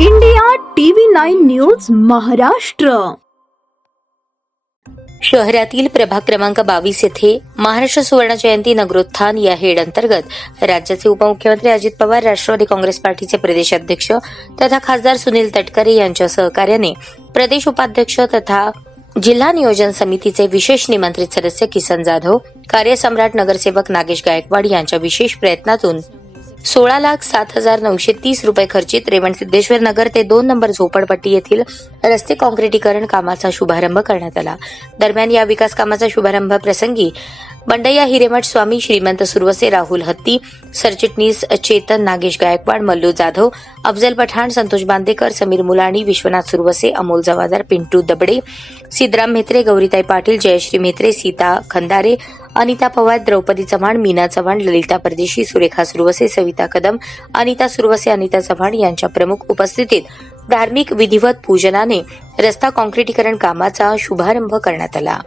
India TV 9 news Maharashtra. शहरातील प्रभाग क्रमांक 22 येथे महाराष्ट्र सुवर्ण जयंती नगरोत्थान या हेड अंतर्गत राज्याचे उपमुख्यमंत्री अजित पवार, राष्ट्रवादी काँग्रेस पार्टीचे प्रदेश अध्यक्ष तथा खासदार सुनील तटकरे यांच्या सहकार्याने प्रदेश उपाध्यक्ष तथा जिल्हा नियोजन समितीचे विशेष निमंत्रित सदस्य किसन जाधव, कार्यसम्राट नगरसेवक नागेश गायकवाड यांच्या विशेष प्रयत्नातून 16,07,930 रुपये खर्चित रेवणसिद्धेश्वर नगर ते 2 नंबर झोपडपट्टी येथील रस्ते काँक्रिटीकरण कामाचा शुभारंभ करण्यात आला. दरम्यान या विकास कामाचा शुभारंभ प्रसंगी बंडय्या हिरेमठ स्वामी, श्रीमंत सुरवसे, राहुल हत्ती, सरचिटणीस चेतन नागेश गायकवाड, मल्लू जाधव, अफजल पठाण, संतोष बांदेकर, समीर मुलाणी, विश्वनाथ सुरवसे, अमोल जवादार, पिंटू दबडे, सिद्धराम म्हेत्रे, गौरीताई पाटील, जयश्री म्हेत्रे, सीता खंदारे, अनिता पवार, द्रौपदी चव्हाण, मीना चव्हाण, ललिता परदेशी, सुरेखा सुरवसे, सविता कदम, अनिता सुरवसे, अनिता चव्हाण यांच्या प्रमुख उपस्थितीत धार्मिक विधिवत पूजनाने रस्ता काँक्रिटीकरण कामाचा शुभारंभ करण्यात आला.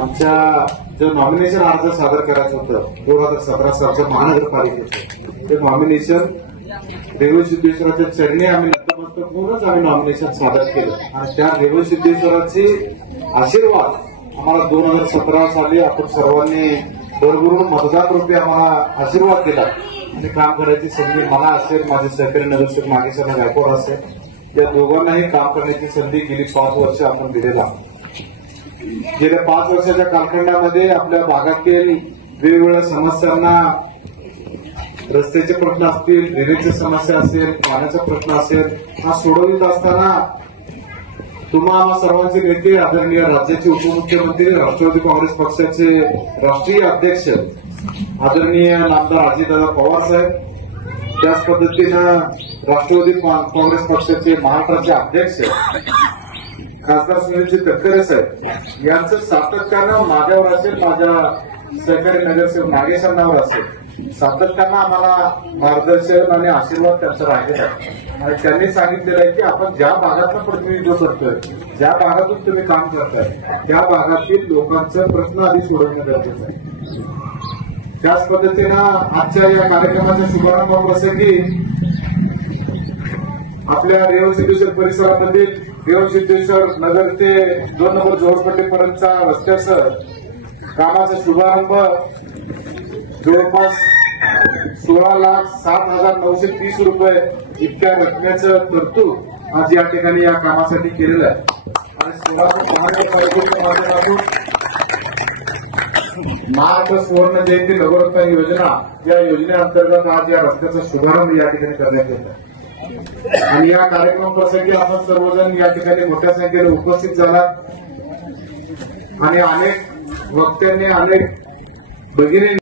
आमच्या जो नॉमिनेशन अर्ज सादर करायचं होतं 2017 सालच्या महानगरपालिकेचं, ते नॉमिनेशन रेवणसिद्धेश्वराच्या चरणी आम्ही नतमस्तक होऊनच आम्ही नॉमिनेशन सादर केलं आणि त्या रेवणसिद्धेश्वराचे आशीर्वाद आम्हाला 2017 साली आपण सर्वांनी भरभरून मतदान रूपी आम्हाला आशीर्वाद दिला आणि काम करायची संधी मला असेल, माझे सहकारी नगरसेवक नागेश गायकवाड असेल, या दोघांनाही काम करण्याची संधी गेली 5 वर्ष आपण दिलेला. गेल्या 5 वर्षाच्या कालखंडामध्ये आपल्या भागातील वेगवेगळ्या समस्यांना, रस्त्याचे प्रश्न असतील, ड्रेनेजची समस्या असेल, पाण्याचा प्रश्न असेल, हा सोडवित असताना तुम्हा सर्वांचे नेते, आदरणीय राज्याचे उपमुख्यमंत्री, राष्ट्रवादी काँग्रेस पक्षाचे राष्ट्रीय अध्यक्ष आदरणीय नामदार अजितदादा पवार साहेब, त्याच पद्धतीनं राष्ट्रवादी काँग्रेस पक्षाचे महाराष्ट्राचे अध्यक्ष खासदार सुनील तटकरे साहेब यांचं सातत्यानं माझ्यावर असेल, माझ्या सहकारी नगरसेवक नागेशांनावर असेल, सातत्यानं आम्हाला मार्गदर्शन आणि आशीर्वाद त्यांचा राहिलेला आहे. आणि त्यांनी सांगितलेलं आहे की आपण ज्या भागातनं प्रतिनिधित्व करतोय, ज्या भागातून तुम्ही काम करताय, त्या भागातील लोकांचे प्रश्न आधी सोडवणं गरजेचं आहे. त्याच पद्धतीनं आजच्या या कार्यक्रमाच्या शुभारंभाप्रसंगी आपल्या रेवणसिद्धेश्वर परिसरामधील रेवणसिद्धेश्वर नगर ते 2 नंबर झोपडपट्टीपर्यंतच्या रस्त्याचं कामाचा शुभारंभ जवळपास 16,07,930 रुपये इतक्या रकमेचं तरतूद आज या ठिकाणी या कामासाठी केलेलं आहे. आणि 16 माध्यमातून महाराष्ट्र सुवर्ण जयंती नगरोत्थान योजना, या योजनेअंतर्गत आज या रस्त्याचा शुभारंभ या ठिकाणी करण्यात येत आहे. आणि या कार्यक्रमाप्रसंगी आपण सर्वजण या ठिकाणी मोठ्या संख्येने उपस्थित झाला आणि अनेक वक्त्यांनी, अनेक भगिनी